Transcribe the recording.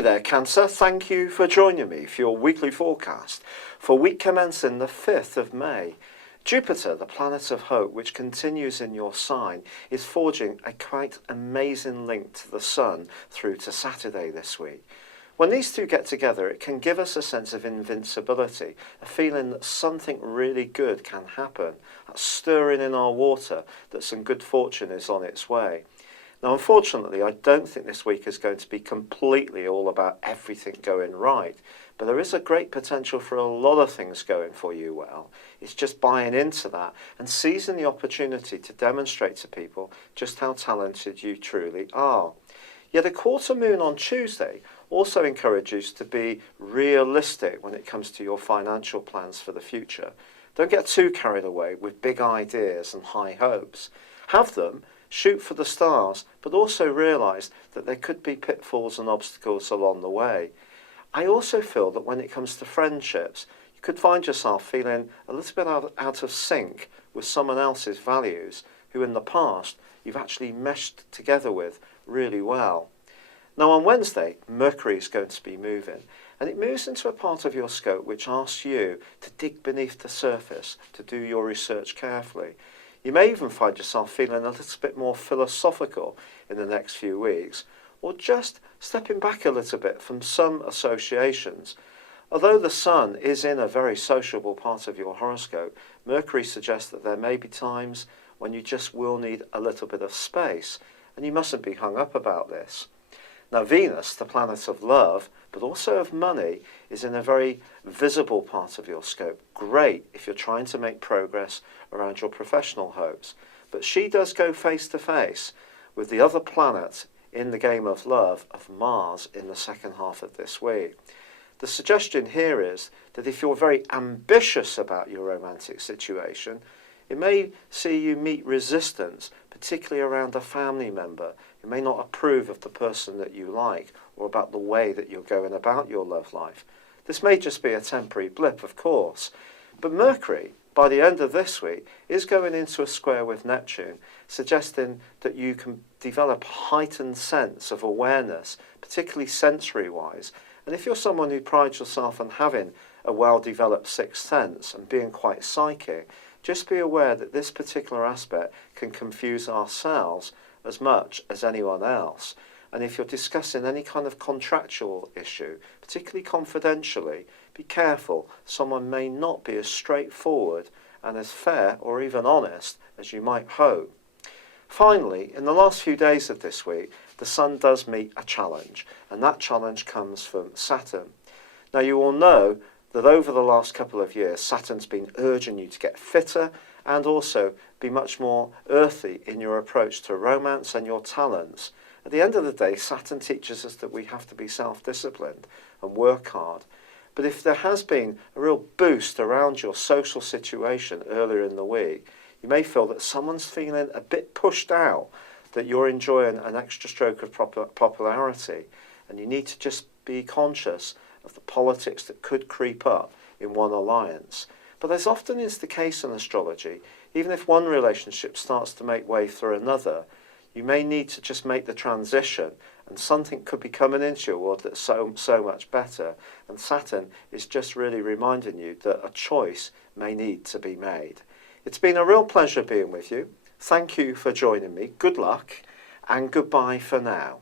Hi there, Cancer. Thank you for joining me for your weekly forecast for week commencing the 5th of May. Jupiter, the planet of hope, which continues in your sign, is forging a quite amazing link to the Sun through to Saturday this week. When these two get together, it can give us a sense of invincibility, a feeling that something really good can happen, that stirring in our water that some good fortune is on its way. Now, unfortunately, I don't think this week is going to be completely all about everything going right, but there is a great potential for a lot of things going for you well. It's just buying into that and seizing the opportunity to demonstrate to people just how talented you truly are. Yet a quarter moon on Tuesday also encourages you to be realistic when it comes to your financial plans for the future. Don't get too carried away with big ideas and high hopes. Have them, shoot for the stars, but also realise that there could be pitfalls and obstacles along the way. I also feel that when it comes to friendships, you could find yourself feeling a little bit out of sync with someone else's values who in the past you've actually meshed together with really well. Now on Wednesday, Mercury is going to be moving, and it moves into a part of your scope which asks you to dig beneath the surface, to do your research carefully. You may even find yourself feeling a little bit more philosophical in the next few weeks, or just stepping back a little bit from some associations. Although the Sun is in a very sociable part of your horoscope, Mercury suggests that there may be times when you just will need a little bit of space, and you mustn't be hung up about this. Now Venus, the planet of love, but also of money, is in a very visible part of your scope. Great if you're trying to make progress around your professional hopes. But she does go face to face with the other planet in the game of love of Mars in the second half of this week. The suggestion here is that if you're very ambitious about your romantic situation, it may see you meet resistance, particularly around a family member who may not approve of the person that you like or about the way that you're going about your love life. This may just be a temporary blip, of course, but Mercury, by the end of this week, is going into a square with Neptune, suggesting that you can develop a heightened sense of awareness, particularly sensory-wise. And if you're someone who prides yourself on having a well-developed sixth sense and being quite psychic, just be aware that this particular aspect can confuse ourselves as much as anyone else. And if you're discussing any kind of contractual issue, particularly confidentially, be careful. Someone may not be as straightforward and as fair or even honest as you might hope. Finally, in the last few days of this week, the Sun does meet a challenge, and that challenge comes from Saturn. Now you all know that over the last couple of years, Saturn's been urging you to get fitter and also be much more earthy in your approach to romance and your talents. At the end of the day, Saturn teaches us that we have to be self-disciplined and work hard. But if there has been a real boost around your social situation earlier in the week, you may feel that someone's feeling a bit pushed out, that you're enjoying an extra stroke of popularity, and you need to just be conscious of the politics that could creep up in one alliance. But as often is the case in astrology, even if one relationship starts to make way through another, you may need to just make the transition, and something could be coming into your world that's so much better. And Saturn is just really reminding you that a choice may need to be made. It's been a real pleasure being with you. Thank you for joining me. Good luck, and goodbye for now.